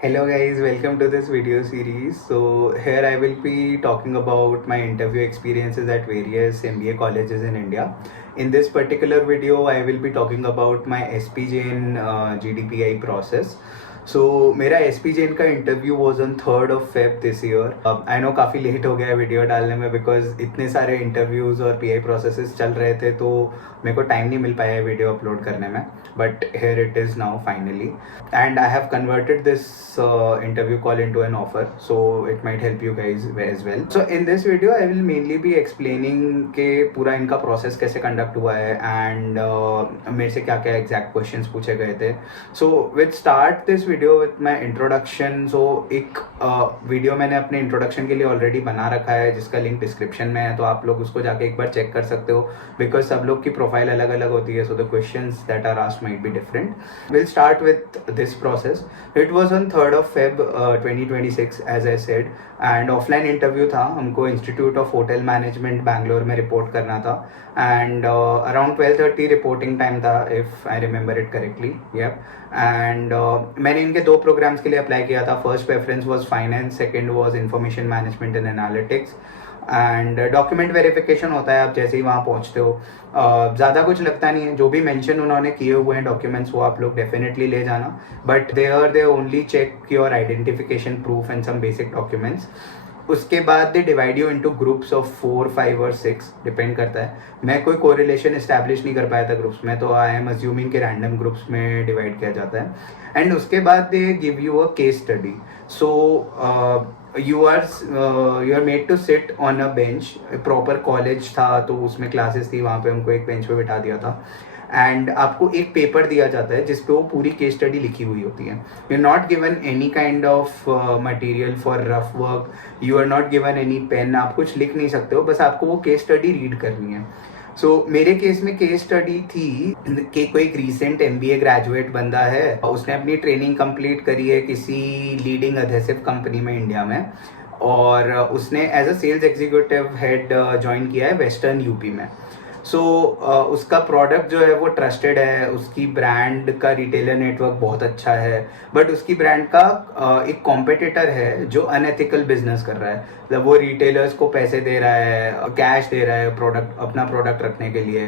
Hello guys, welcome to this video series. So here I will be talking about my interview experiences at various MBA colleges in India. In this particular video, I will be talking about my SPJ in GDPI process. So मेरा S P Jain का interview was on 3rd of Feb this year. I know काफ़ी late हो गया video डालने में because इतने सारे interviews और पी आई प्रोसेसेस चल रहे थे, तो मेरे को टाइम नहीं मिल पाया वीडियो अपलोड करने में. But here it is now finally, and I have converted this interview call into an offer, so it might help you guys as well. So in this video I will mainly be explaining के पूरा इनका process कैसे conduct हुआ है and मेरे से क्या क्या exact questions पूछे गए थे. So we'll start this video with my introduction. So एक वीडियो मैंने अपने इंट्रोडक्शन के लिए ऑलरेडी बना रखा है जिसका लिंक डिस्क्रिप्शन में है, तो आप लोग उसको जाके एक बार चेक कर सकते हो बिकॉज सब लोग की प्रोफाइल अलग अलग होती है, so the questions that are asked might be different. Will start with this process. It was on 3rd of Feb 2026 as I said, and offline interview था. हमको Institute of Hotel Management Bangalore में report करना था and around 12:30 reporting time था if I remember it correctly. Yup. And मैंने इनके 2 programs के लिए अप्लाई किया था. First preference was finance, second was information management and analytics. And document verification होता है आप जैसे ही वहाँ पहुँचते हो. ज़्यादा कुछ लगता नहीं है, जो भी मेंशन उन्होंने किए हुए हैं डॉक्यूमेंट्स वो आप लोग डेफिनेटली ले जाना. But they only check your identification proof and some basic documents. उसके बाद they divide you into groups of 4, 5 और 6, डिपेंड करता है. मैं कोई कोरिलेशन इस्टेब्लिश नहीं कर पाया था ग्रुप्स में, तो आई एम अज्यूमिंग के रैंडम ग्रुप्स में डिवाइड किया जाता है. एंड उसके बाद they give you a case study. So you are made to sit on a bench. Proper college था तो उसमें क्लासेस थी, वहाँ पे हमको एक बेंच पे बिठा दिया था एंड आपको एक पेपर दिया जाता है जिसपे वो पूरी केस स्टडी लिखी हुई होती है. You are not given any kind of material for rough work, you are not given any pen, आप कुछ लिख नहीं सकते हो, बस आपको वो केस स्टडी रीड करनी है. सो मेरे केस में केस स्टडी थी कि कोई एक रिसेंट MBA ग्रेजुएट बंदा है, उसने अपनी ट्रेनिंग कंप्लीट करी है किसी लीडिंग अधेसिव कंपनी में इंडिया में, और उसने as a sales executive head join किया है वेस्टर्न यूपी में. सो उसका प्रोडक्ट जो है वो ट्रस्टेड है, उसकी ब्रांड का रिटेलर नेटवर्क बहुत अच्छा है, बट उसकी ब्रांड का एक कॉम्पिटिटर है जो अनएथिकल बिजनेस कर रहा है. मतलब वो रिटेलर्स को पैसे दे रहा है, कैश दे रहा है प्रोडक्ट, अपना प्रोडक्ट रखने के लिए.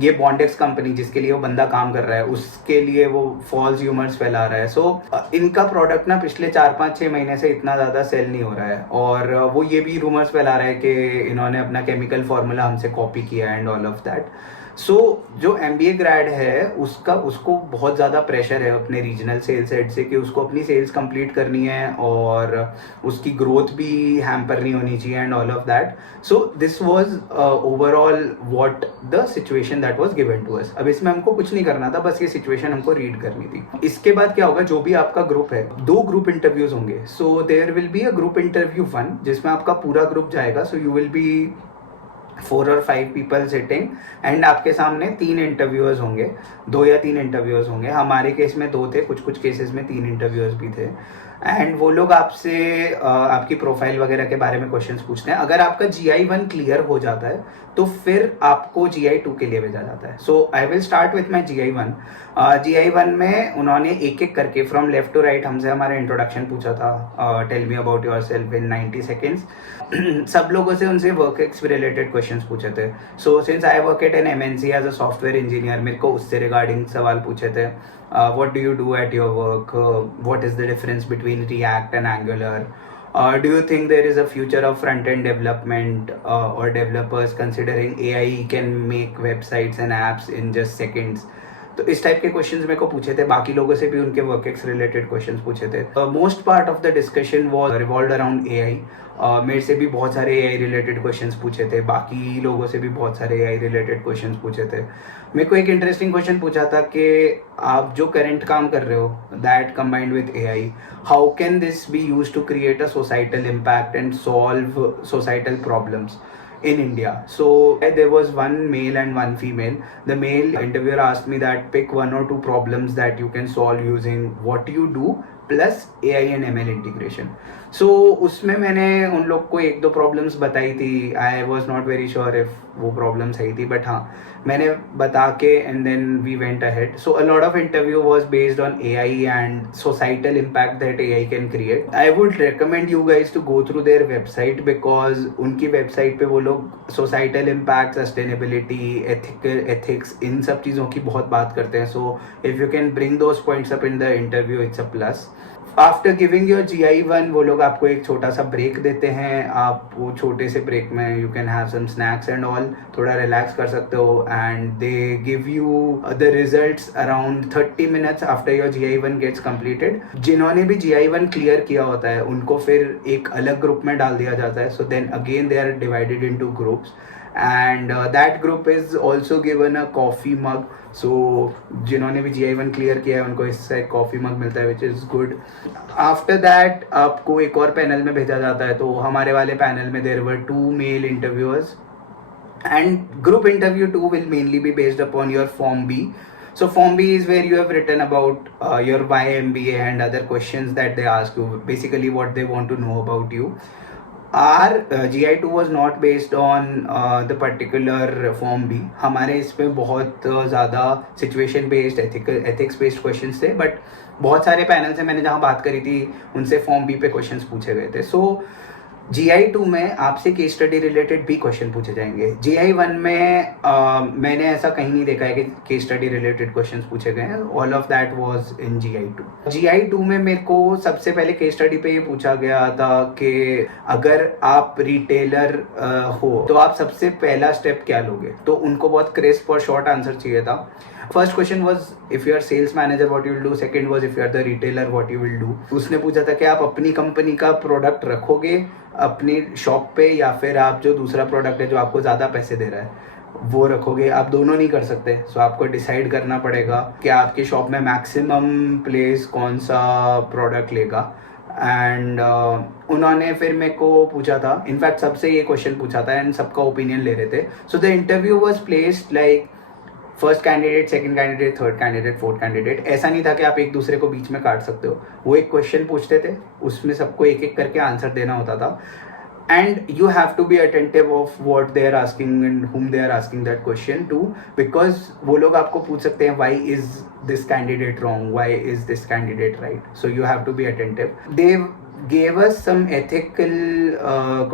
ये बॉन्डेक्स कंपनी जिसके लिए वो बंदा काम कर रहा है उसके लिए वो फॉल्स ह्यूमर्स फैला रहा है. सो इनका प्रोडक्ट ना पिछले 4-5-6 महीने से इतना ज़्यादा सेल नहीं हो रहा है, और वो ये भी रूमर्स फैला रहा है कि इन्होंने अपना केमिकल फार्मूला हमसे कॉपी किया एंड ऑल ऑफ दैट. सो जो MBA ग्रेड है उसको बहुत ज़्यादा प्रेशर है अपने रीजनल सेल्स हेड से कि उसको अपनी सेल्स कंप्लीट करनी है और उसकी ग्रोथ भी हैम्पर नहीं होनी चाहिए and all of that. So this was overall what the situation that was given to us. अब इसमें हमको कुछ नहीं करना था, बस ये सिचुएशन हमको रीड करनी थी. इसके बाद क्या होगा, जो भी आपका ग्रुप है, 2 ग्रुप इंटरव्यूज होंगे. So there will be a group interview 1 जिसमें आपका पूरा ग्रुप जाएगा. सो यू विल बी 4 और 5 पीपल सिटिंग एंड आपके सामने 3 इंटरव्यूअर्स होंगे, 2 या 3 इंटरव्यूअर्स होंगे. हमारे केस में 2 थे, कुछ केसेस में 3 इंटरव्यूअर्स भी थे. एंड वो लोग आपसे आपकी प्रोफाइल वगैरह के बारे में क्वेश्चंस पूछते हैं. अगर आपका GI1 क्लियर हो जाता है तो फिर आपको GI2 के लिए भेजा जाता है. So I will start with my GI1. GI1 में उन्होंने एक एक करके फ्रॉम लेफ्ट टू राइट हमसे हमारा इंट्रोडक्शन पूछा था. Tell me about yourself in 90 seconds. सब लोगों से उनसे वर्क एक्स रिलेटेड क्वेश्चंस पूछे थे. So since I work at an MNC as a software engineer, मेरे को उससे रिगार्डिंग सवाल पूछे थे. What do you do at your work? What is the difference between React and Angular? Do you think there is a future of front-end development or developers considering AI can make websites and apps in just seconds? तो इस type के questions मेरे को पूछे थे. बाकी लोगों से भी उनके वर्क एक्स रिलेटेड क्वेश्चंस पूछे थे. Most part of the discussion was revolved around AI. मेरे से भी बहुत सारे AI रिलेटेड क्वेश्चंस पूछे थे, बाकी लोगों से भी बहुत सारे AI रिलेटेड क्वेश्चंस पूछे थे. मेरे को एक इंटरेस्टिंग क्वेश्चन पूछा था कि आप जो करंट काम कर रहे हो that combined with AI, how can this be use to create a societal impact and solve societal problems in India. So there was 1 male and 1 female. The male interviewer asked me that pick 1 or 2 problems that you can solve using what you do plus AI and ML integration. So उसमें मैंने उन लोग को एक दो problems बताई थी. I was not very sure if वो प्रॉब्लम सही थी, बट हाँ मैंने बता के and then we went ahead. So a lot of interview was based on AI and societal impact that AI can create. I would recommend you guys to go through their website, because उनकी website पे वो लोग societal impact, sustainability, ethics, इन सब चीज़ों की बहुत बात करते हैं. So if you can bring those points up in the interview, it's a plus. After giving your GI1 वो लोग आपको एक छोटा सा ब्रेक देते हैं. आप वो छोटे से ब्रेक में you can have some snacks and all, थोड़ा रिलैक्स कर सकते हो. And they give you the results around 30 minutes after your GI1 gets completed. जिन्होंने भी GI1 क्लियर किया होता है उनको फिर एक अलग ग्रुप में डाल दिया जाता है. So then again they are divided into groups and that group is also given a coffee mug. So जिन्होंने भी GI1 क्लियर किया है उनको इससे कॉफ़ी मग मिलता है, which is good. After that आपको एक और पैनल में भेजा जाता है. तो हमारे वाले पैनल में there were 2 male interviewers, and group interview 2 will mainly be based upon your form B. So form B is where you have written about your why MBA and other questions that they ask you, basically what they want to know about you. Our GI2 was not based on the particular form B. हमारे इसमें बहुत ज़्यादा situation based, ethics based questions थे, but बहुत सारे panel से मैंने जहाँ बात करी थी उनसे फॉर्म बी पे क्वेश्चंस पूछे गए थे. सो GI2 में आपसे केस स्टडी रिलेटेड भी क्वेश्चन पूछे जाएंगे. GI1 में मैंने ऐसा कहीं नहीं देखा है कि केस स्टडी रिलेटेड क्वेश्चंस पूछे गए हैं. All of that was in GI2. GI2 में मेरे को सबसे पहले केस स्टडी पे ये पूछा गया था कि अगर आप रिटेलर हो तो आप सबसे पहला स्टेप क्या लोगे. तो उनको बहुत क्रिस्प और शॉर्ट आंसर चाहिए था. First question was if you are sales manager what you will do. Second was if you are the retailer what you will do. उसने पूछा था कि आप अपनी कंपनी का प्रोडक्ट रखोगे अपनी शॉप पे, या फिर आप जो दूसरा प्रोडक्ट है जो आपको ज़्यादा पैसे दे रहा है वो रखोगे. आप दोनों नहीं कर सकते. सो आपको डिसाइड करना पड़ेगा कि आपकी शॉप में मैक्सिमम प्लेस कौन सा प्रोडक्ट लेगा. एंड उन्होंने फिर मेरे को पूछा था, इनफैक्ट सबसे ये क्वेश्चन पूछा था एंड सबका ओपिनियन ले रहे थे. So the interview was placed like first candidate, second candidate, third candidate, fourth candidate. ऐसा नहीं था कि आप एक दूसरे को बीच में काट सकते हो. वो एक क्वेश्चन पूछते थे, उसमें सबको एक एक करके आंसर देना होता था. And you have to be attentive of what they are asking and whom they are asking that question to, because वो लोग आपको पूछ सकते हैं why is this candidate wrong, why is this candidate right. So you have to be attentive. They gave us some ethical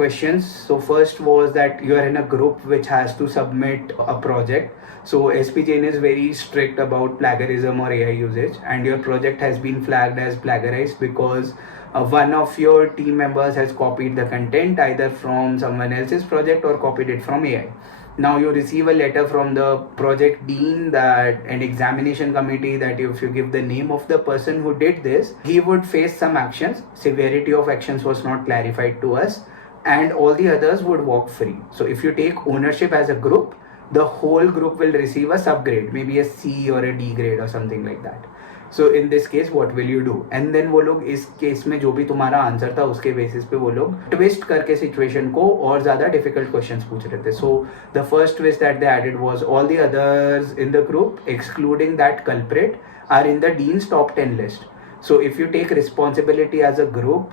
questions. So first was that you are in a group which has to submit a project. So SP Jain is very strict about plagiarism or AI usage, and your project has been flagged as plagiarized because one of your team members has copied the content either from someone else's project or copied it from AI. Now you receive a letter from the project dean that an examination committee that if you give the name of the person who did this, he would face some actions. Severity of actions was not clarified to us, and all the others would walk free. So if you take ownership as a group, the whole group will receive a subgrade, maybe a C or a D grade or something like that. So in this case what will you do? And then वो लोग इस case में जो भी तुम्हारा answer था उसके basis पे वो लोग ट्विस्ट करके सिचुएशन को और ज़्यादा डिफिकल्ट क्वेश्चंस पूछ रहे थे. So the first twist that they added was all the others in the group excluding that culprit are in the dean's top 10 list. So if you take responsibility as a group,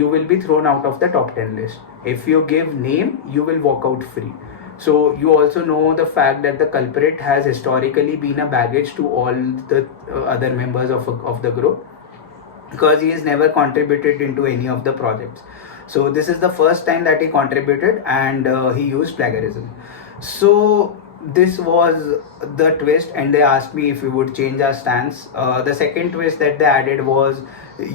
you will be thrown out of the top 10 list. If you give name, you will walk out free. So you also know the fact that the culprit has historically been a baggage to all the other members of the group, because he has never contributed into any of the projects. So this is the first time that he contributed, and he used plagiarism. So this was the twist, and they asked me if we would change our stance. The second twist that they added was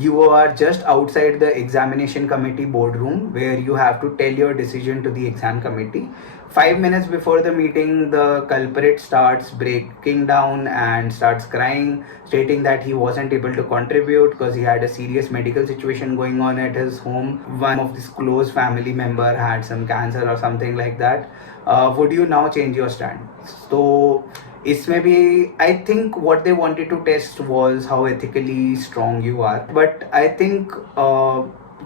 you are just outside the examination committee boardroom where you have to tell your decision to the exam committee. 5 minutes before the meeting, the culprit starts breaking down and starts crying, stating that he wasn't able to contribute because he had a serious medical situation going on at his home. One of his close family member had some cancer or something like that. Would you now change your stand? So इसमें भी I think what they wanted to test was how ethically strong you are. But I think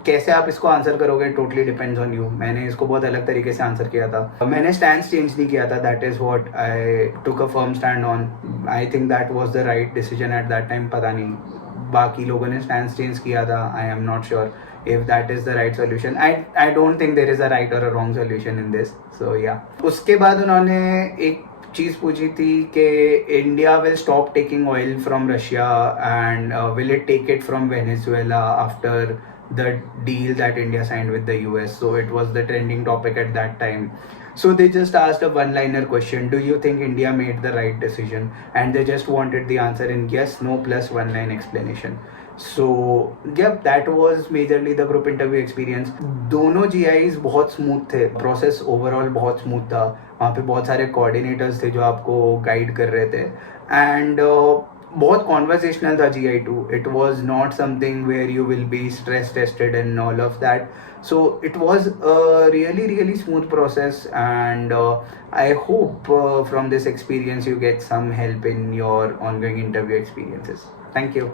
कैसे आप इसको answer करोगे totally depends on you. मैंने इसको बहुत अलग तरीके से आंसर किया था. मैंने स्टैंड चेंज नहीं किया था. That is what I took a firm stand on. I think that was the right decision at that time. पता नहीं बाकी लोगों ने स्टैंड चेंज किया था. I am not sure if that is the right solution. I don't think there is a right or a wrong solution in this. So yeah. उसके बाद उन्होंने एक चीज़ पूछी थी कि India will stop taking oil from Russia and will it take it from Venezuela after the deal that India signed with the US. So it was the trending topic at that time. So they just asked a one-liner question: do you think India made the right decision? And they just wanted the answer in yes, no plus one-line explanation. So yep, that was majorly the group interview experience. दोनों GIs बहुत smooth थे, process overall बहुत smooth था. वहाँ पे बहुत सारे coordinators थे जो आपको गाइड कर रहे थे एंड बहुत कॉन्वर्सेशनल था GI2. It was not something where you will be stress tested and all of that. So it was a really smooth process and I hope from this experience you get some help in your ongoing interview experiences. Thank you.